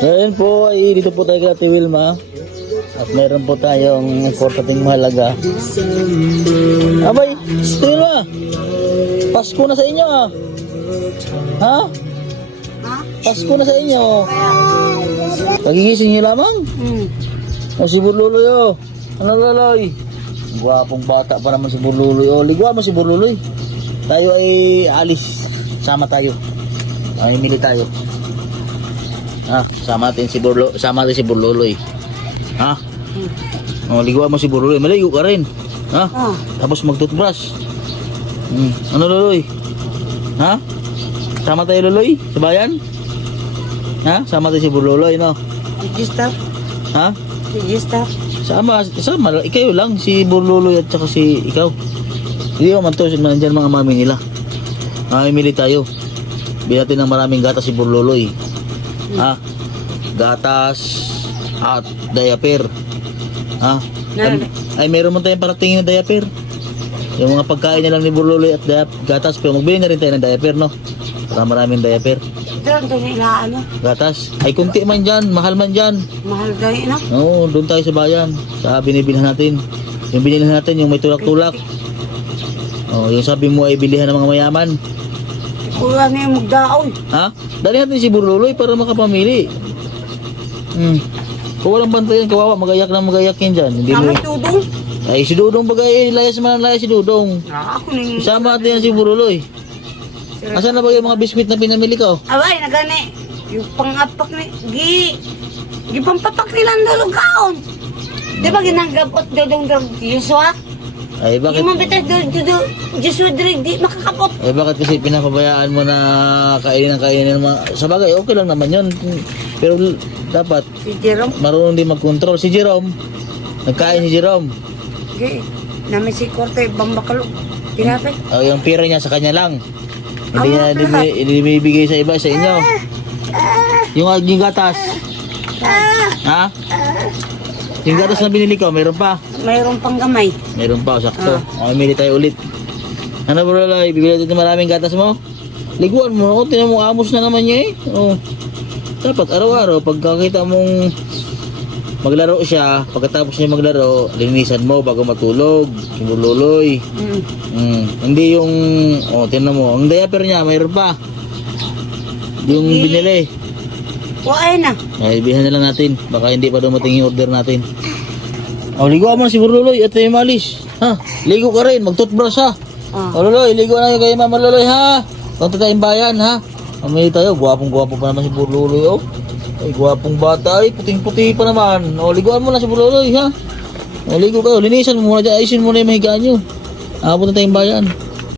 Ngayon po ay dito po tayo kay Ate Wilma. At meron po tayong importanteng mahalaga. Abay, Ate Wilma, Pasko na sa inyo ah. Ha? Pasko na sa inyo. Pagigising niyo lamang? O si Burluloy oh. Ano Luloy? Gwapong bata pa naman si Burluloy oh. Ligwa mo si Burluloy. Tayo ay alis. Sama tayo. Ay mili tayo. Ha, sama natin si Burluloy. Ha? Oh, ligwa mo si Burluloy. Maligo ka rin. Ha? Tapos mag-toothbrush. Ano Luloy? Ha? Sama tayo Luloy? Sa bayan? Ha? Sama tayo si Burluloy, no? Register? Ha? Register? Sama. Ikaw lang, si Burluloy at saka si ikaw. Hindi ko man to, nandyan mga mami nila. Mamimili tayo. Bili natin ng maraming gatas si Burluloy. Ha? Gatas at diaper. Ha? Ay, meron mo tayong paratingin ng diaper. Yung mga pagkain na lang ni Burluloy at gatas. Pero magbili na rin tayo ng diaper, no? Para maraming diaper. Doon nila ano? Gatas. Ay, kunti man dyan. Mahal man dyan. Mahal gaya na? Oo, doon tayo sa bayan. Sa binibilhan natin. Yung binilhan natin, yung may tulak-tulak. Oh, yung sabi mo ay bilihan ng mga mayaman. Kuya na yung magdaoy. Ha? Dali natin si Burluloy para makapamili. Kung walang bantayan, kawawa, magayak yan dyan. Hindi mo. Dudong? Ay, si Dudong bagay, layas man ang layas si Dudong. Ako na yung... Isama natin yan si Burluloy. Asan na ba yung mga biskwit na pinamili ko? Abay, nagani. Yung pangapak ni... Gipampapak nilang dulog kaon. Di ba ginagapot dudong Yuswa? Ay, bakit? Yung mga bitas Joshua di makakapot. Ay, bakit kasi pinapabayaan mo na kainin ng mga... Sa bagay, okay lang naman yun. Pero dapat Si Jerome? marunong din mag-control. Si Jerome, nagkain si Jerome. Okay. Namin si Korte, bambakalo. Tinapay. Yung pira niya sa kanya lang. Hindi bibigay sa iba, sa inyo. Yung gatas. Ha? Yung gatas na binili ko, mayroon pa. Mayroon pang gamay. Mayroon pa, sakto. Mili tayo ulit. Ano bro, Loy? Bibili natin maraming gatas mo? Liguan mo. O, tinan mo, amos na naman niya eh. O, dapat araw-araw, pagkakita mong maglaro siya, pagkatapos niya maglaro, linisan mo bago matulog. Si Burluloy. Hindi yung, tinan mo, ang diaper niya, mayroon pa. Yung binili. Ay na. Ay, ibihan na lang natin. Baka hindi pa dumating yung order natin. Ligo mo si Burluloy at yung malis. Ha? Ligo ka rin, mag-toothbrush ha. Luloy, ligo na kayo Mama Luloy ha. Punta tayong bayan ha. Mamili tayo, guwapong-guwapo pa naman si Burluloy oh. Ay, guwapong bata ay, puting-puti pa naman. Liguan mo na si Burluloy ha. Ligo kayo, linisan mo muna dyan, ayusin mo na yung mahigaan nyo. Punta tayong bayan.